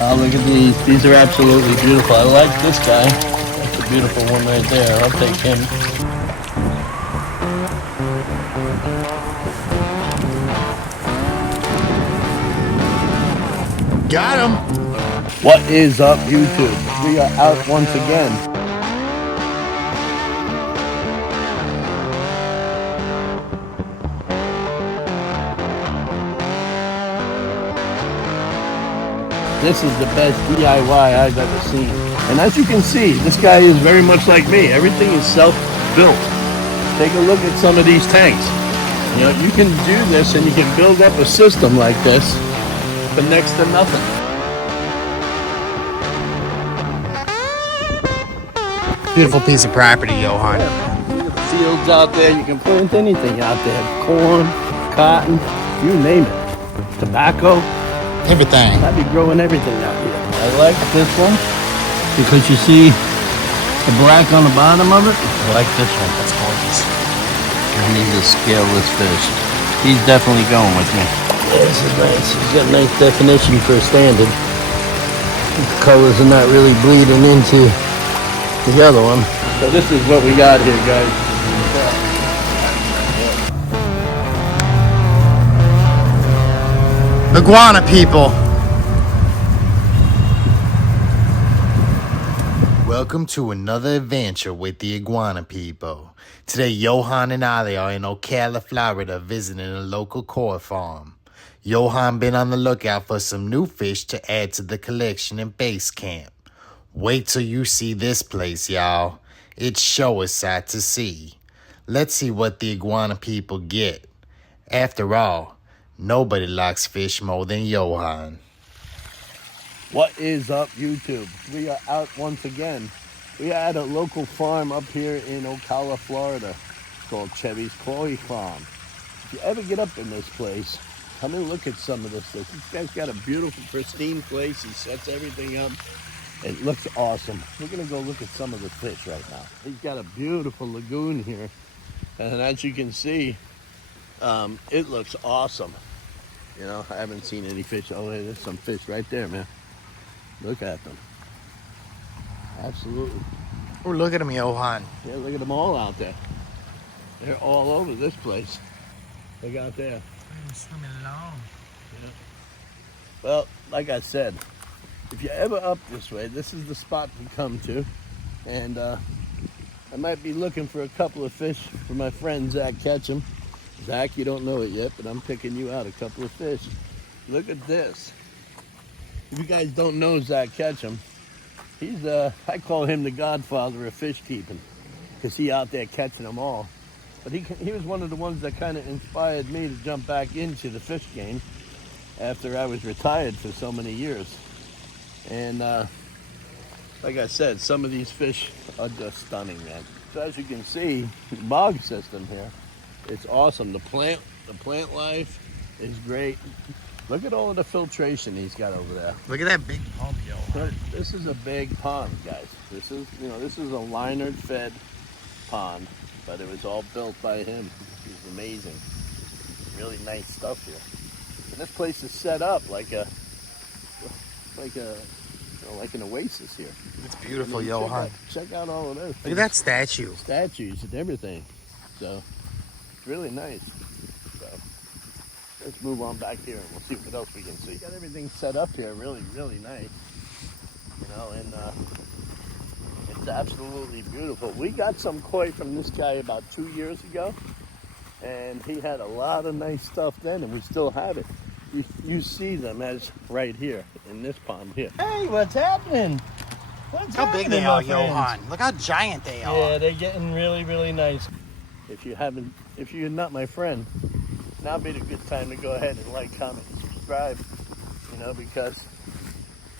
Look at these. These are absolutely beautiful. I like this guy. That's a beautiful one right there. I'll take him. Got him. What is up, YouTube? We are out once again. This is the best DIY I've ever seen. And as you can see, this guy is very much like me. Everything is self-built. Take a look at some of these tanks. You know, you can do this and you can build up a system like this for next to nothing. Beautiful piece of property, Johan. Yeah, fields out there, you can plant anything out there. Corn, cotton, you name it. Tobacco. Everything. I'd be growing everything out here. I like this one because you see the black on the bottom of it. I like this one. That's gorgeous. And he's a scaleless fish. He's definitely going with me. Yeah, this is nice. He's got nice definition for a standard. The colors are not really bleeding into the other one. So this is what we got here, guys. Iguana people. Welcome to another adventure with the Iguana people. Today, Johan and Ali are in Ocala, Florida, visiting a local koi farm. Johan been on the lookout for some new fish to add to the collection in base camp. Wait till you see this place, y'all. It's sure a sight to see. Let's see what the Iguana people get. After all, nobody likes fish more than Johan. What is up, YouTube? We are out once again. We are at a local farm up here in Ocala, Florida. It's called CHEVYS Koi Farm. If you ever get up in this place, come and look at some of this stuff. This guy's got a beautiful, pristine place. He sets everything up. It looks awesome. We're gonna go look at some of the fish right now. He's got a beautiful lagoon here. And as you can see, it looks awesome. You know, I haven't seen any fish. Oh, there's some fish right there, man. Look at them. Absolutely. Oh, look at him, Johan. Yeah, look at them all out there. They're all over this place. Look out there. Swimming along. Yeah. Well, like I said, if you're ever up this way, this is the spot to come to. And I might be looking for a couple of fish for my friend Zach Ketchum. Zach, you don't know it yet, but I'm picking you out a couple of fish. Look at this. If you guys don't know Zach Ketchum, he's I call him the godfather of fish keeping because he out there catching them all. But he was one of the ones that kind of inspired me to jump back into the fish game after I was retired for so many years. And like I said, some of these fish are just stunning, man. So as you can see, the bog system here, it's awesome. The plant life is great. Look at all of the filtration he's got over there. Look at that big pump, yo. This is a big pond, guys. This is a liner fed pond, but it was all built by him. He's amazing. Really nice stuff here. And this place is set up like an oasis here. It's beautiful, Johan. Check out all of this. Look at that statue. Statues and everything. So it's really nice. So let's move on back here and we'll see what else we can see. Got everything set up here, really, really nice. You know, and it's absolutely beautiful. We got some koi from this guy about 2 years ago, and he had a lot of nice stuff then, and we still have it. You see them as right here in this pond here. Hey, what's happening? What's How big they are, Johan. Look how giant they are. Yeah, they're getting really, really nice. If you're not my friend, now would be the good time to go ahead and like, comment, and subscribe. You know, because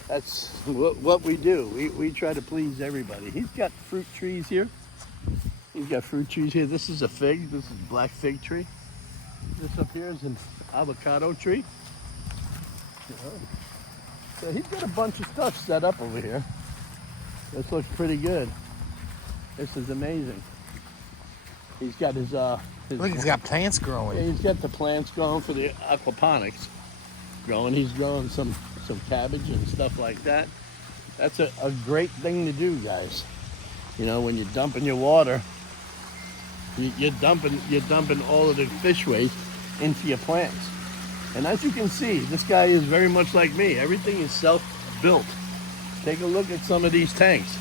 that's what we do. We try to please everybody. He's got fruit trees here. He's got fruit trees here. This is a fig. This is a black fig tree. This up here is an avocado tree. You know. So he's got a bunch of stuff set up over here. This looks pretty good. This is amazing. He's got his look, he's got plants growing. Yeah, he's got the plants growing for the aquaponics growing. He's growing some some cabbage and stuff like that. That's a great thing to do, guys. You know, when you're dumping your water, you're dumping all of the fish waste into your plants. And as you can see, this guy is very much like me. Everything is self-built. Take a look at some of these tanks.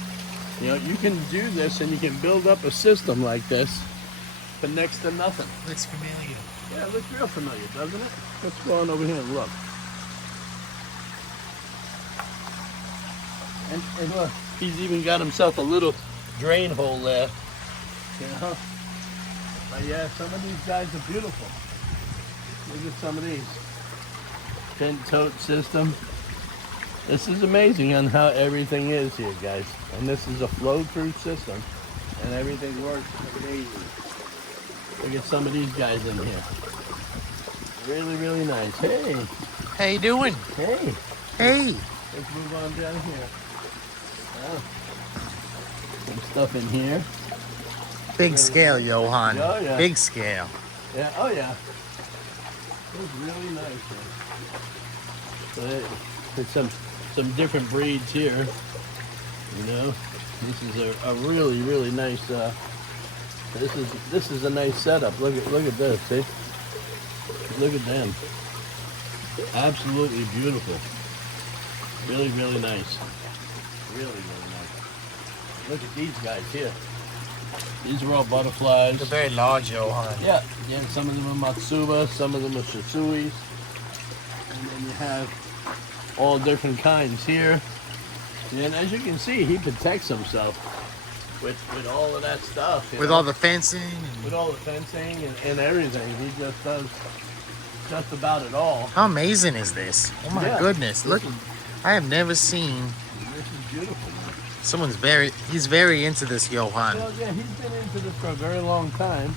You know, you can do this and you can build up a system like this for next to nothing. Looks familiar. Yeah, it looks real familiar, doesn't it? Let's go on over here and look. And look, he's even got himself a little drain hole there. You know? But yeah, some of these guys are beautiful. Look at some of these. Pin tote system. This is amazing on how everything is here, guys. And this is a flow-through system, and everything works amazing. Look at some of these guys in here. Really, really nice. Hey. How you doing? Hey. Hey. Let's move on down here. Some stuff in here. Big scale, Johan. Oh, yeah. Big scale. Yeah, oh yeah. It's really nice here. So there's some different breeds here. You know, this is a really, really nice. This is a nice setup. Look at this. See? Look at them. Absolutely beautiful. Really, really nice. Really, really nice. Look at these guys here. These are all butterflies. They're very large, Johan. Yeah, yeah. Some of them are Matsuba, some of them are Shisuis, and then you have all different kinds here. And as you can see, he protects himself with all of that stuff. With all the fencing. With all the fencing and everything, he just does just about it all. How amazing is this? Oh my goodness! Look, I have never seen. This is beautiful, man. He's very into this, Johan. Well, yeah, he's been into this for a very long time.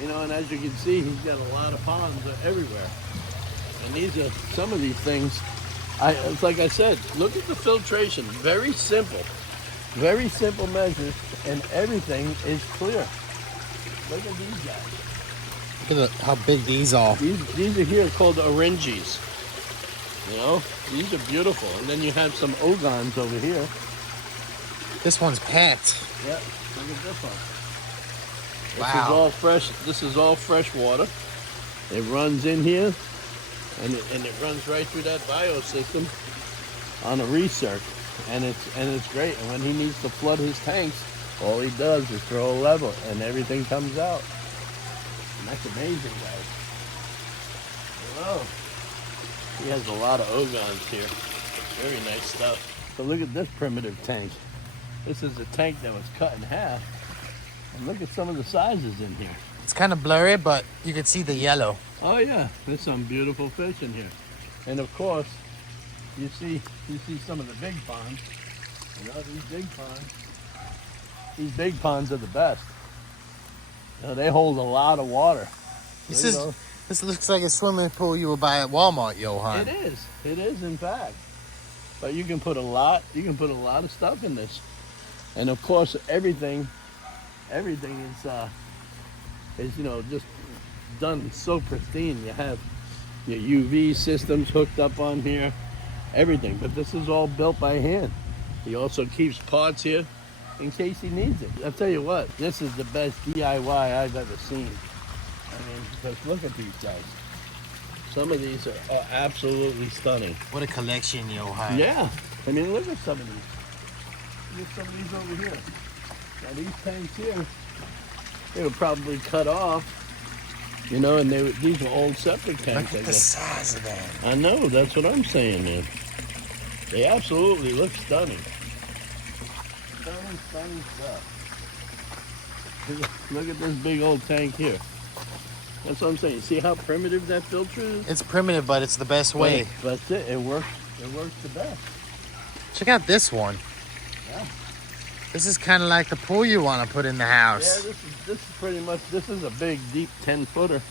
You know, and as you can see, he's got a lot of ponds everywhere. And these are some of these things. It's like I said, look at the filtration. Very simple measures, and everything is clear. Look at these guys. Look at how big these are. These are here called oranges. You know, these are beautiful. And then you have some ogons over here. This one's packed. Yeah, look at this one. Wow. This is all fresh. This is all fresh water. It runs in here, and it runs right through that biosystem on a recirc, and it's great. And when he needs to flood his tanks, all he does is throw a lever, and everything comes out. And that's amazing, guys. Whoa. He has a lot of ogons here. Very nice stuff. So look at this primitive tank. This is a tank that was cut in half. And look at some of the sizes in here. It's kind of blurry, but you can see the yellow. Oh yeah, there's some beautiful fish in here. And of course, you see some of the big ponds. You know, these big ponds are the best. You know, they hold a lot of water. This looks like a swimming pool you would buy at Walmart, Johan. It is in fact. But you can put a lot of stuff in this. And of course, everything is you know, just done so pristine. You have your UV systems hooked up on here, everything. But this is all built by hand. He also keeps parts here in case he needs it. I'll tell you what, this is the best DIY I've ever seen. I mean, because look at these guys. Some of these are absolutely stunning. What a collection, Johan. Yeah. I mean, look at some of these. Look at some of these over here. Now these tanks here, they were probably cut off, you know, and these were old septic tanks. Look at the size of that. I know, that's what I'm saying, man. They absolutely look stunning. Stunning stuff. Look at this big old tank here. That's what I'm saying. See how primitive that filter is? It's primitive, but it's the best way. But that's it. It works the best. Check out this one. Yeah. This is kind of like the pool you want to put in the house. Yeah, this is pretty much, this is a big, deep 10-footer.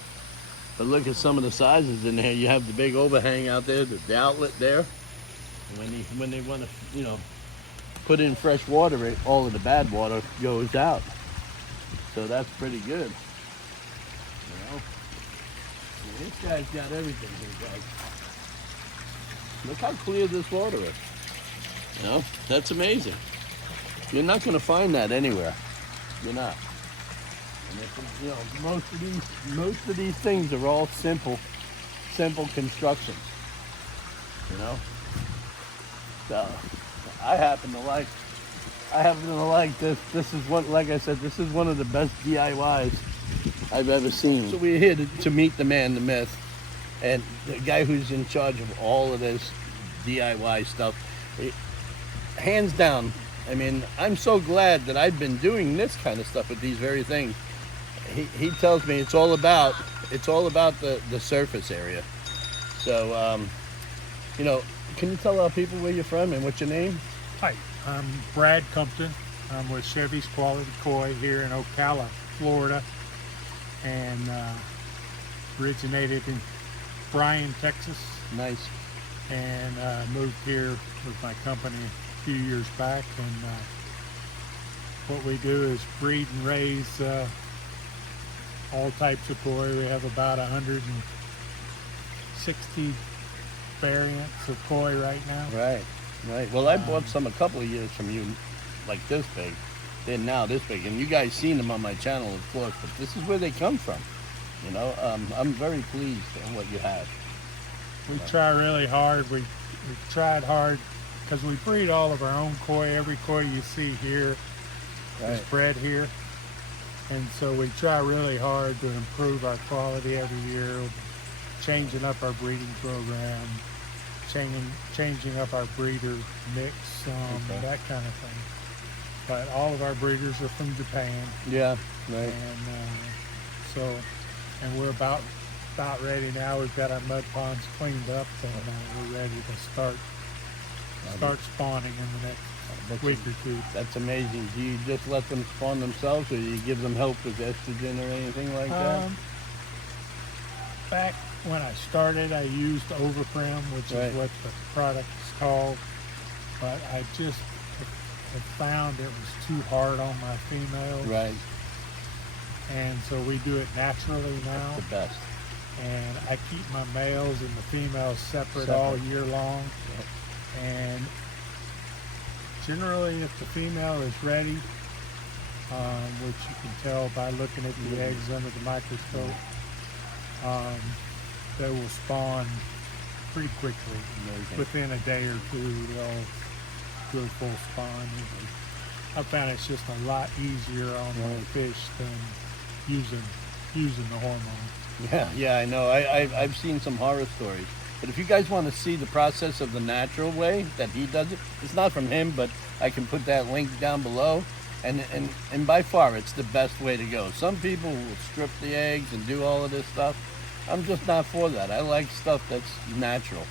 But look at some of the sizes in here. You have the big overhang out there, the outlet there. And when they want to, you know, put in fresh water, all of the bad water goes out. So that's pretty good. You know, this guy's got everything here, guys. Look how clear this water is. You know, that's amazing. You're not going to find that anywhere. You're not. And if, you know, most of these things are all simple constructions. You know. So I happen to like this. This is one, like I said, this is one of the best DIYs I've ever seen. So we're here to meet the man, the myth, and the guy who's in charge of all of this DIY stuff. Hands down, I mean, I'm so glad that I've been doing this kind of stuff with these very things. He tells me it's all about the surface area. So, you know, can you tell our people where you're from and what's your name? Hi, I'm Brad CUMPTON. I'm with CHEVYS Quality Koi here in Ocala, Florida, and originated in Bryan, Texas. Nice. And moved here with my company a few years back. And what we do is breed and raise all types of koi. We have about 160 variants of koi right now. Right. Well, I bought some a couple of years from you, like this big. They're now this big, and you guys seen them on my channel, of course. But this is where they come from. You know, I'm very pleased with what you have. We try really hard. We tried hard because we breed all of our own koi. Every koi you see here is bred here, and so we try really hard to improve our quality every year, changing up our breeding program, changing up our breeder mix, that kind of thing. But all of our breeders are from Japan. Yeah, right. And we're about ready now. We've got our mud ponds cleaned up, and we're ready to start spawning in the next week or two. That's amazing. Do you just let them spawn themselves, or do you give them help with estrogen or anything like that? Back when I started, I used Overprim, which is what the product is called, but I just have found it was too hard on my females. Right. And so we do it naturally now. That's the best. And I keep my males and the females separate all year long. Yep. And generally, if the female is ready, which you can tell by looking at the eggs under the microscope, they will spawn pretty quickly. Amazing. Within a day or two, they'll do a full spawn. I found it's just a lot easier on the fish than using the hormone. Yeah, I know. I've seen some horror stories. But if you guys want to see the process of the natural way that he does it, it's not from him, but I can put that link down below. And by far, it's the best way to go. Some people will strip the eggs and do all of this stuff. I'm just not for that. I like stuff that's natural.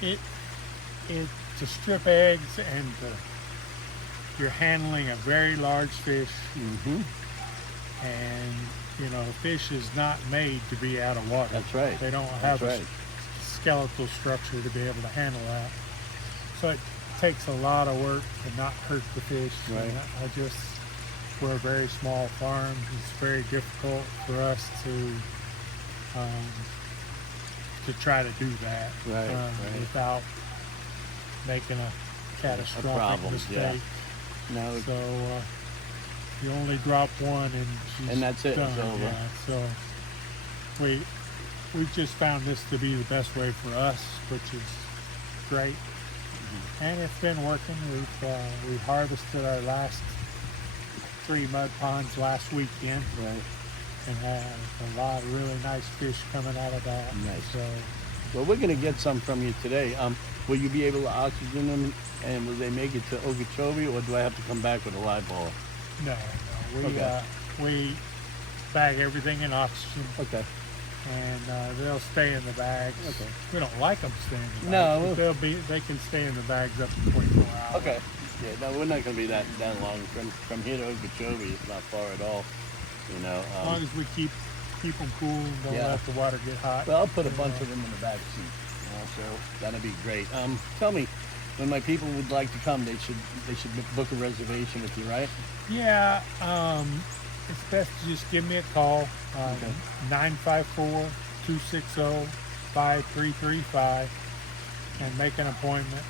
To strip eggs and you're handling a very large fish. Mm-hmm. And, you know, fish is not made to be out of water. That's right. They don't have a skeletal structure to be able to handle that. So it takes a lot of work to not hurt the fish. Right. And we're a very small farm. It's very difficult for us to try to do that without making a catastrophic mistake. Yeah. No. So you only drop one and that's it. Done. It's over. Yeah. So we've just found this to be the best way for us, which is great. And it's been working. We harvested our last 3 mud ponds last weekend. Right. And had a lot of really nice fish coming out of that. Nice. So, well, we're going to get some from you today. Will you be able to oxygen them, and will they make it to Okeechobee, or do I have to come back with a live ball? No. We bag everything in oxygen. Okay. And they'll stay in the bags. Okay. We don't like them staying in the No. bags. But they can stay in the bags up to 24 hours. Okay. Yeah, no, we're not going to be that long. From here to Okeechobee, it's not far at all. You know. As long as we keep them cool and don't let the water get hot. Well, I'll put a bunch of them in the back seat. So that'll be great. Tell me, when my people would like to come, they should book a reservation with you, right? Yeah. It's best to just give me a call. 954-260-5335. and make an appointment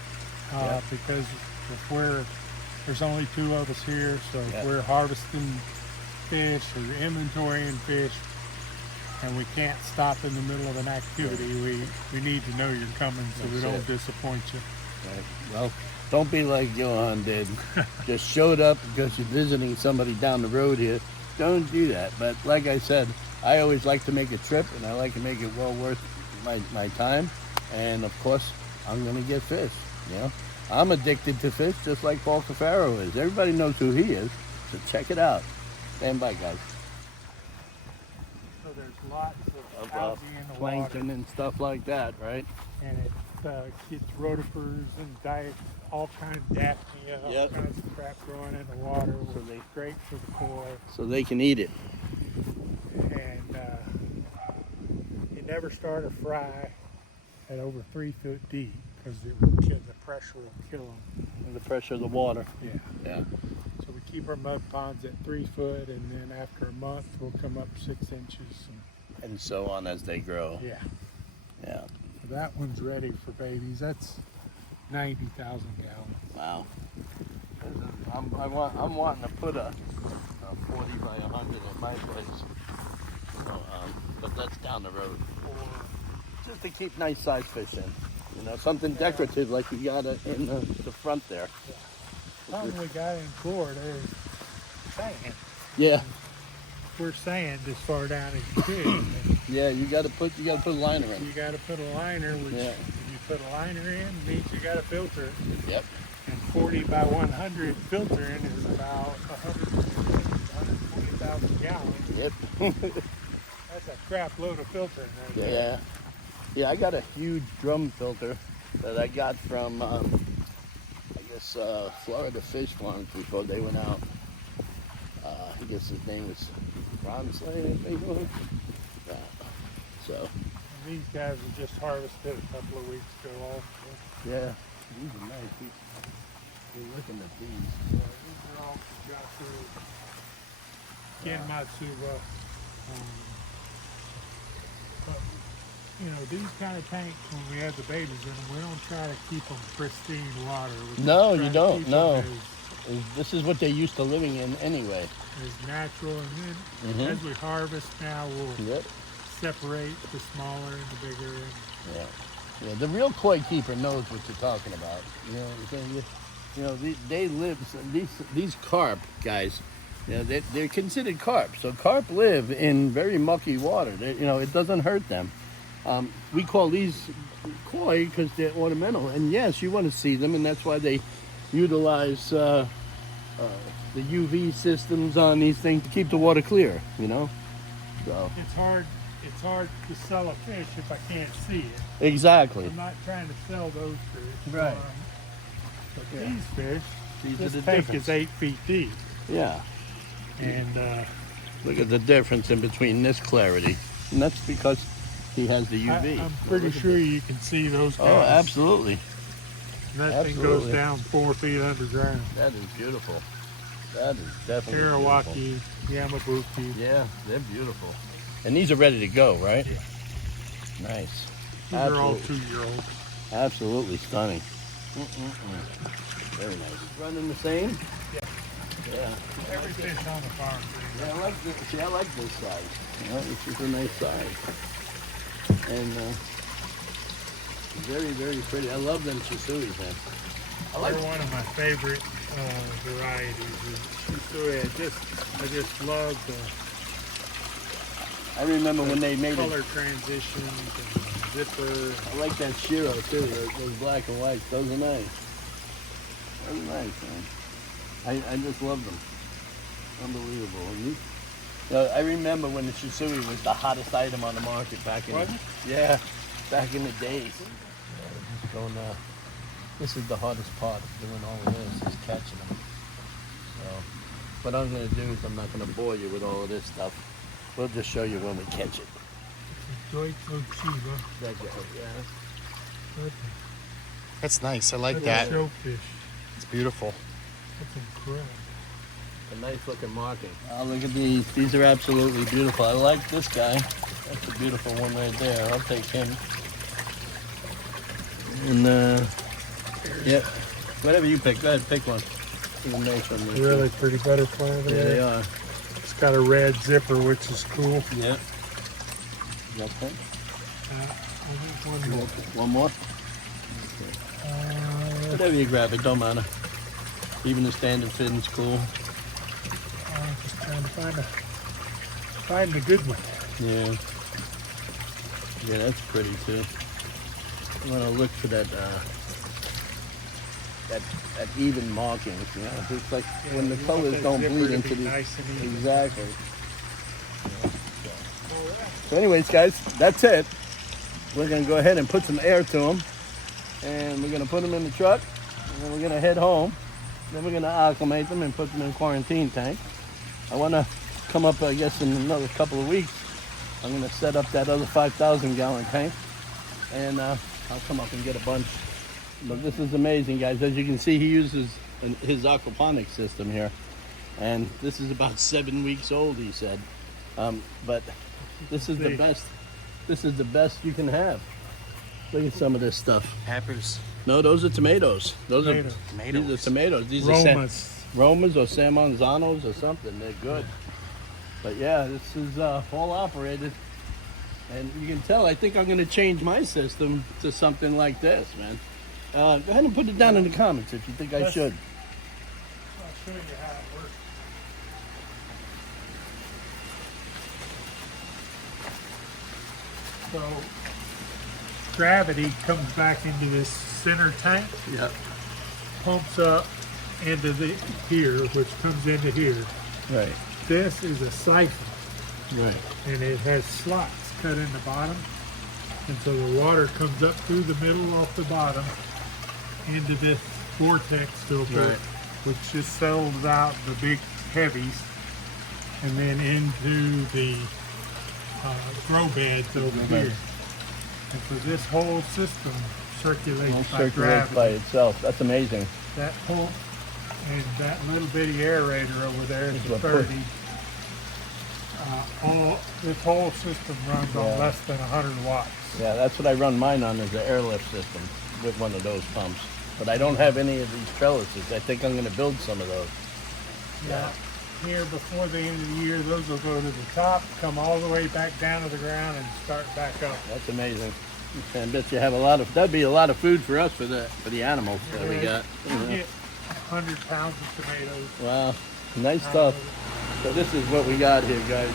Yeah. because there's only 2 of us here, so Yeah. if we're harvesting fish or inventorying fish and we can't stop in the middle of an activity, we need to know you're coming so we That's don't it. disappoint you. Right. Well, don't be like Johan did. Just showed up because you're visiting somebody down the road here. Don't do that. But like I said, I always like to make a trip, and I like to make it well worth my time. And of course, I'm going to get fish. You know, I'm addicted to fish just like Paul Cafaro is. Everybody knows who he is, so check it out. Stand by, guys. So there's lots of Of algae in the plankton water, and stuff like that, right? and it gets rotifers and all kinds of daphnia, all Yep. kinds of crap growing in the water. So Which is great for the koi. So they can eat it. And you never start a fry at over 3 foot deep because the pressure will kill them. And the pressure of the water. Yeah. Yeah. So we keep our mud ponds at 3 foot, and then after a month we'll come up 6 inches. And so on as they grow. Yeah. Yeah. So that one's ready for babies. That's 90,000 gallons. Wow. I'm wanting to put a 40 by 100 in my place. So, but that's down the road. Just to keep nice sized fish in. You know, something decorative like you got in the front there. The problem we got in Florida is sand. Yeah. We're sand as far down as you could. Yeah, you gotta put a liner in. You got to put a liner, which Yeah. when you put a liner in means you got to filter it. Yep. And 40 by 100 filtering is about 120,000 gallons. Yep. That's a crap load of filtering right there. Yeah. Yeah, I got a huge drum filter that I got from I guess Florida Fish Farms before they went out. I guess his name was Ron Slade, I think it was. So And these guys were just harvested a couple of weeks ago also. yeah, these are nice. We're looking at these. These are all from Jaku, Ken Matsuba. But, you know, these kind of tanks, when we have the babies in them, we don't try to keep them pristine water. We No, try you to don't, keep no. them This is what they're used to living in anyway. as natural. And then Mhm. as we harvest now, we'll Yep. separate the smaller and the bigger. And Yeah. Yeah, the real koi keeper knows what you're talking about. You know what I'm saying? You know, they live, these carp guys, you know, they're considered carp. So carp live in very mucky water. You know, it doesn't hurt them. We call these koi because they're ornamental. And yes, you want to see them, and that's why they utilize the UV systems on these things to keep the water clear, you know? So it's hard to sell a fish if I can't see it. exactly. I'm not trying to sell those fish. Right. But Yeah. these fish, These are this the tank difference. is 8 feet deep. Yeah. And Look at the difference in between this clarity. And that's because he has the UV. I'm pretty sure you can see those guys. Oh, absolutely. And that thing absolutely. goes down 4 feet underground. That is beautiful. That is definitely Arawaki, Yamabuki. beautiful. Yeah, they're beautiful. And these are ready to go, right? Yeah. Nice. These are all Absolutely. 2-year-olds. Absolutely stunning. Very nice. Running the same? Yeah. Yeah. Every fish on the farm. Yeah, I like this. See, I like this size. You know, it's just a nice size. And very, very pretty. I love them Chisuis, man. I like They're one of my favorite varieties of Shisui. I just love the I remember when they made color it. transitions and zipper. I like that Shiro too. Those black and whites. Those are nice. Those are nice, man. I just love them. Unbelievable. And you know, I remember when the Shisui was the hottest item on the market back in. Was it? Yeah, back in the days. Just going. This is the hardest part of doing all of this is catching them. So, what I'm going to do is I'm not going to bore you with all of this stuff. We'll just show you when we catch it. It's a Doito Chiba. That guy, yeah. That's nice. I like That's that. a shellfish. It's beautiful. That's incredible. A nice looking marking. Oh, look at these. These are absolutely beautiful. I like this guy. That's a beautiful one right there. I'll take him. And yeah, whatever you pick. Go ahead, pick one. You can make some. Really pretty butterfly Yeah, there. they are. It's got a red zipper, which is cool. Yeah. Okay. I need one more. One more. Whatever you grab, it don't matter. Even the standard fin's cool. I'm just trying to find a good one. Yeah. Yeah, that's pretty too. I'm gonna look for that that even markings, you know. It's like when the colors don't bleed into the nice and even. exactly. So anyways, guys, that's it. We're gonna go ahead and put some air to them, and we're gonna put them in the truck, and then we're gonna head home. Then we're gonna acclimate them and put them in a quarantine tank. I wanna come up, I guess, in another couple of weeks. I'm gonna set up that other 5,000 gallon tank, and I'll come up and get a bunch. But this is amazing, guys. As you can see, he uses his aquaponics system here, and this is about 7 weeks old, he said. But this is the best. This is the best you can have. Look at some of this stuff. Peppers. No, those are tomatoes. These are tomatoes. These Romas. are Romas or San Manzanos or something. They're good. But yeah, this is all operated. And you can tell, I think I'm going to change my system to something like this, man. Go ahead and put it down in the comments if you think I should. I'll show you how it works. So gravity comes back into this center tank, Yep. pumps up into here, which comes into here. Right. This is a siphon, Right. and it has slots cut in the bottom, and so the water comes up through the middle off the bottom into this vortex filter, Right. which just settles out the big CHEVYS, and then into the grow beds over here. And so this whole system circulates It by circulates gravity. by itself. That's amazing. That pump and that little bitty aerator over there is Is the what 30. This whole system runs Yeah. on less than 100 watts. Yeah, that's what I run mine on, is the airlift system with one of those pumps. But I don't have any of these trellises. I think I'm going to build some of those. Now, here before the end of the year, those will go to the top, come all the way back down to the ground, and start back up. That's amazing. I bet you have a lot of, that'd be a lot of food for us for the animals that we got. We'll get 100 pounds of tomatoes. Wow, nice stuff. So this is what we got here, guys.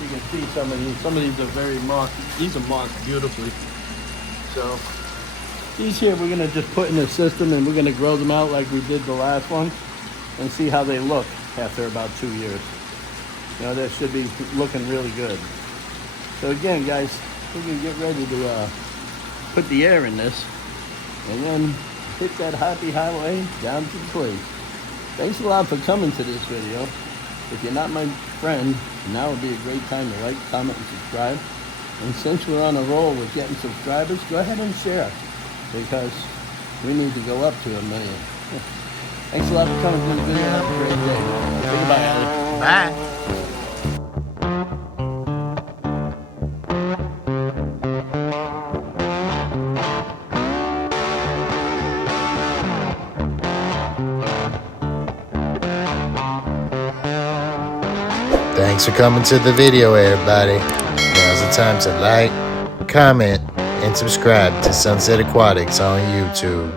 You can see some of these. Some of these are very mossed. These are mossed beautifully. So these here we're gonna just put in the system, and we're gonna grow them out like we did the last one, and see how they look after about 2 years. You know, they should be looking really good. So again, guys, we're gonna get ready to put the air in this, and then hit that happy highway down to the place. Thanks a lot for coming to this video. If you're not my friend, now would be a great time to like, comment, and subscribe. And since we're on a roll with getting subscribers, go ahead and share, because we need to go up to 1 million. Thanks a lot for coming to this video. Have a great day. Say goodbye, Ellie. Bye. Thanks for coming to the video, everybody. Now's the time to like, comment, and subscribe to Sunset Aquatics on YouTube.